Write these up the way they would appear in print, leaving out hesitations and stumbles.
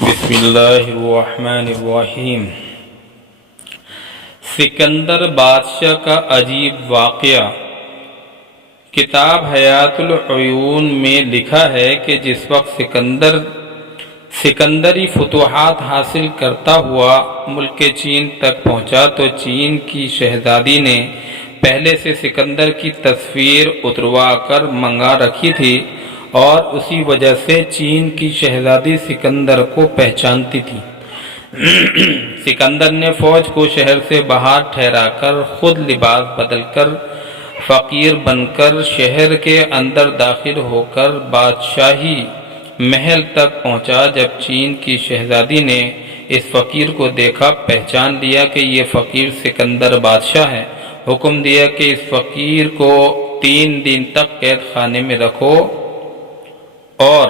بسم اللہ الرحمن الرحیم۔ سکندر بادشاہ کا عجیب واقعہ۔ کتاب حیات العیون میں لکھا ہے کہ جس وقت سکندری فتوحات حاصل کرتا ہوا ملک چین تک پہنچا تو چین کی شہزادی نے پہلے سے سکندر کی تصویر اتروا کر منگا رکھی تھی اور اسی وجہ سے چین کی شہزادی سکندر کو پہچانتی تھی۔ سکندر نے فوج کو شہر سے باہر ٹھہرا کر خود لباس بدل کر فقیر بن کر شہر کے اندر داخل ہو کر بادشاہی محل تک پہنچا۔ جب چین کی شہزادی نے اس فقیر کو دیکھا، پہچان لیا کہ یہ فقیر سکندر بادشاہ ہے، حکم دیا کہ اس فقیر کو 3 دن تک قید خانے میں رکھو اور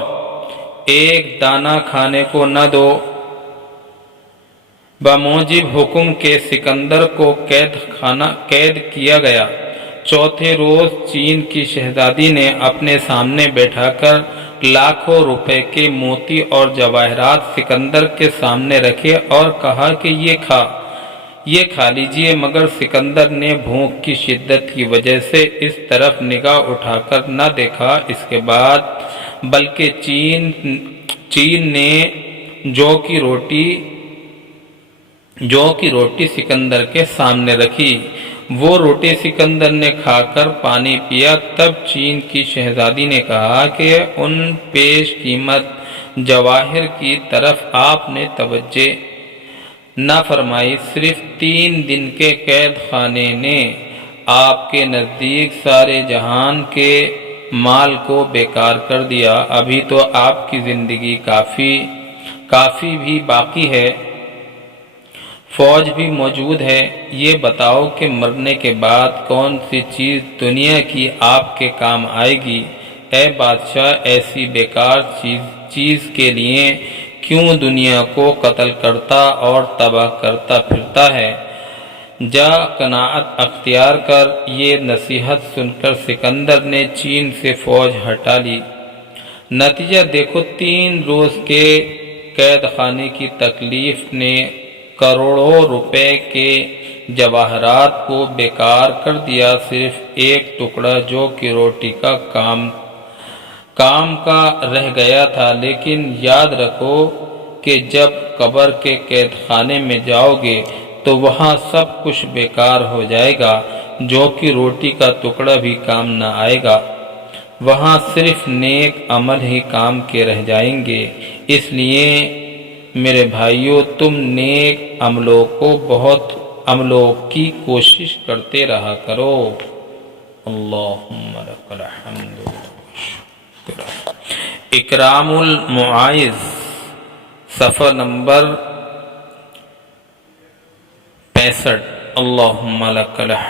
ایک دانہ کھانے کو نہ دو۔ بموجب حکم کے سکندر کو قید کیا گیا۔ چوتھے روز چین کی شہزادی نے اپنے سامنے بیٹھا کر لاکھوں روپے کے موتی اور جواہرات سکندر کے سامنے رکھے اور کہا کہ یہ کھا لیجئے، مگر سکندر نے بھوک کی شدت کی وجہ سے اس طرف نگاہ اٹھا کر نہ دیکھا۔ اس کے بعد بلکہ چین نے جو کی روٹی سکندر کے سامنے رکھی، وہ روٹی سکندر نے کھا کر پانی پیا۔ تب چین کی شہزادی نے کہا کہ ان پیش قیمت جواہر کی طرف آپ نے توجہ نہ فرمائی۔ صرف 3 دن کے قید خانے نے آپ کے نزدیک سارے جہان کے مال کو بیکار کر دیا۔ ابھی تو آپ کی زندگی کافی بھی باقی ہے، فوج بھی موجود ہے۔ یہ بتاؤ کہ مرنے کے بعد کون سی چیز دنیا کی آپ کے کام آئے گی؟ اے بادشاہ، ایسی بیکار چیز کے لیے کیوں دنیا کو قتل کرتا اور تباہ کرتا پھرتا ہے؟ جا قناعت اختیار کر۔ یہ نصیحت سن کر سکندر نے چین سے فوج ہٹا لی۔ نتیجہ دیکھو، 3 روز کے قید خانے کی تکلیف نے کروڑوں روپے کے جواہرات کو بیکار کر دیا۔ صرف ایک ٹکڑا جو کہ روٹی کا کام کا رہ گیا تھا۔ لیکن یاد رکھو کہ جب قبر کے قید خانے میں جاؤ گے تو وہاں سب کچھ بیکار ہو جائے گا، جو کہ روٹی کا ٹکڑا بھی کام نہ آئے گا۔ وہاں صرف نیک عمل ہی کام کے رہ جائیں گے۔ اس لیے میرے بھائیوں، تم نیک عملوں کی کوشش کرتے رہا کرو۔ اللہم لک الحمد والشکر۔ اکرام المعائز، صفحہ نمبر 65۔ اللہم لک الحمد۔